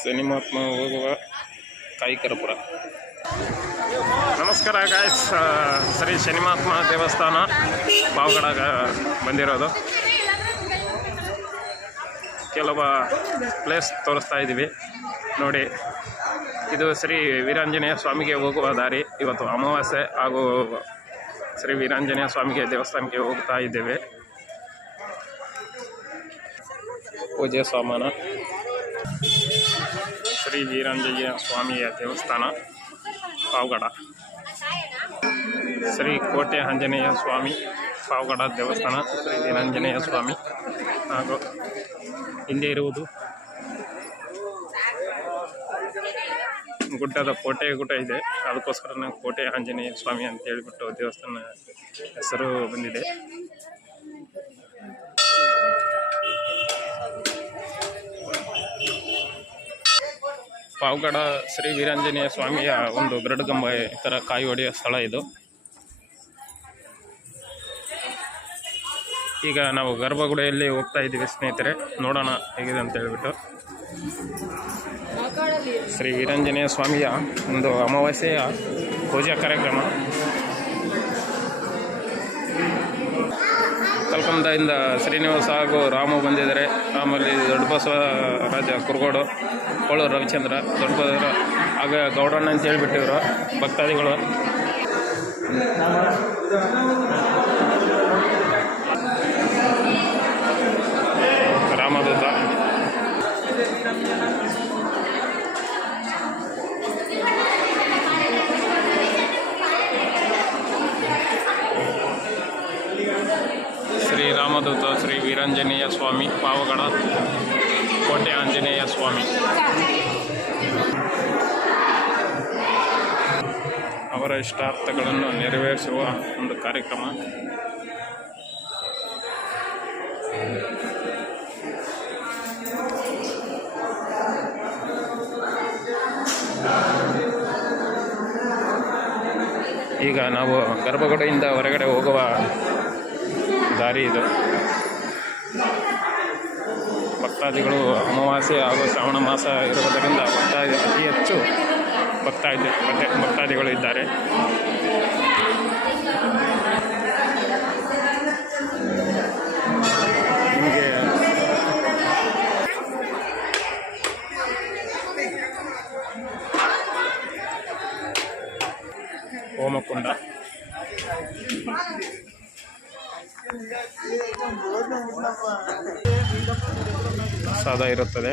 ಸಿನಿಮಾತ್ಮ ಹೋಗುವ ಕಾಯಿಕರಪುರ. ನಮಸ್ಕಾರ ಗಾಯ್ಸ್ ಸರಿ ಶನಿಮಾತ್ಮ ದೇವಸ್ಥಾನ ಪಾವಗಡಾಗ ಬಂದಿರೋದು. ಕೆಲವ ಪ್ಲೇಸ್ ತೋರಿಸ್ತಾ ಇದ್ದೀವಿ. ನೋಡಿ ಇದು ಶ್ರೀ ವೀರಾಂಜನೇಯ ಸ್ವಾಮಿಗೆ ಹೋಗುವ ದಾರಿ. ಇವತ್ತು ಅಮಾವಾಸ್ಯೆ ಹಾಗೂ ಶ್ರೀ ವೀರಾಂಜನೇಯ ಸ್ವಾಮಿಗೆ ದೇವಸ್ಥಾನಕ್ಕೆ ಹೋಗ್ತಾ ಇದ್ದೇವೆ. ಪೂಜೆ ಸಾಮಾನ. ಶ್ರೀ ವೀರಾಂಜನೇಯ ಸ್ವಾಮಿಯ ದೇವಸ್ಥಾನ, ಪಾವಗಡ. ಶ್ರೀ ಕೋಟೆ ಆಂಜನೇಯ ಸ್ವಾಮಿ, ಪಾವಗಡ ದೇವಸ್ಥಾನ, ಶ್ರೀ ವೀರಾಂಜನೇಯ ಸ್ವಾಮಿ. ಹಾಗೂ ಹಿಂದೆ ಇರುವುದು ಗುಡ್ಡದ ಕೋಟೆ ಗುಡ್ಡ ಇದೆ. ಅದಕ್ಕೋಸ್ಕರ ನಾವು ಕೋಟೆ ಆಂಜನೇಯ ಸ್ವಾಮಿ ಅಂತ ಹೇಳಿಬಿಟ್ಟು ದೇವಸ್ಥಾನ ಹೆಸರು ಬಂದಿದೆ. ಪಾವಗಡ ಶ್ರೀ ವೀರಾಂಜನೇಯ ಸ್ವಾಮಿಯ ಒಂದು ಗರುಡಗಂಬ ಥರ ಕಾಯಿ ಹೊಡೆಯೋ ಸ್ಥಳ ಇದು. ಈಗ ನಾವು ಗರ್ಭಗುಡಿಯಲ್ಲಿ ಹೋಗ್ತಾ ಇದ್ದೀವಿ ಸ್ನೇಹಿತರೆ. ನೋಡೋಣ ಹೇಗಿದೆ ಅಂತ ಹೇಳ್ಬಿಟ್ಟು. ಶ್ರೀ ವೀರಾಂಜನೇಯ ಸ್ವಾಮಿಯ ಒಂದು ಅಮಾವಾಸ್ಯೆಯ ಪೂಜಾ ಕಾರ್ಯಕ್ರಮ. ಕಲ್ಕಂದದಿಂದ ಶ್ರೀನಿವಾಸ ಹಾಗೂ ರಾಮು ಬಂದಿದ್ದಾರೆ. ಆಮೇಲೆ ದೊಡ್ಡ ಬಸವ ರಾಜ ಕುರ್ಗೋಡು, ಕೋಳೂರು ರವಿಚಂದ್ರ ದೊಡ್ಡ ಬಸವ ಆಗ ಗೌಡಣ್ಣ ಅಂತ ಹೇಳಿಬಿಟ್ಟಿದ್ರು ಭಕ್ತಾದಿಗಳು. ರಾಮದೂತ ರಾಮದೂತ ಶ್ರೀ ವೀರಾಂಜನೇಯ ಸ್ವಾಮಿ, ಪಾವಗಡ ಕೋಟೆ ಆಂಜನೇಯ ಸ್ವಾಮಿ. ಅವರ ಇಷ್ಟಾರ್ಥಗಳನ್ನು ನೆರವೇರಿಸುವ ಒಂದು ಕಾರ್ಯಕ್ರಮ. ಈಗ ನಾವು ಗರ್ಭಗುಡಿಯಿಂದ ಹೊರಗಡೆ ಹೋಗುವ ದಾರಿ ಇದು. ಭಕ್ತಾದಿಗಳು ಅಮಾವಾಸ್ಯೆ ಹಾಗೂ ಶ್ರಾವಣ ಮಾಸ ಇರುವುದರಿಂದ ಭಕ್ತಾದಿ ಅತಿ ಹೆಚ್ಚು ಭಕ್ತಾದಿ ಭಕ್ತಾದಿಗಳು ಇದ್ದಾರೆ. ನಿಮಗೆ ಹೋಮಕುಂಡ. ಪ್ರಸಾದ ಇರುತ್ತದೆ.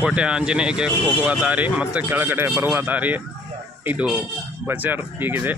ಕೋಟೆ ಆಂಜನೇಯಕ್ಕೆ ಹೋಗುವ ದಾರಿ ಮತ್ತು ಕೆಳಗಡೆ ಬರುವ ದಾರಿ ಇದು ಬಜಾರ್ ಹೀಗಿದೆ.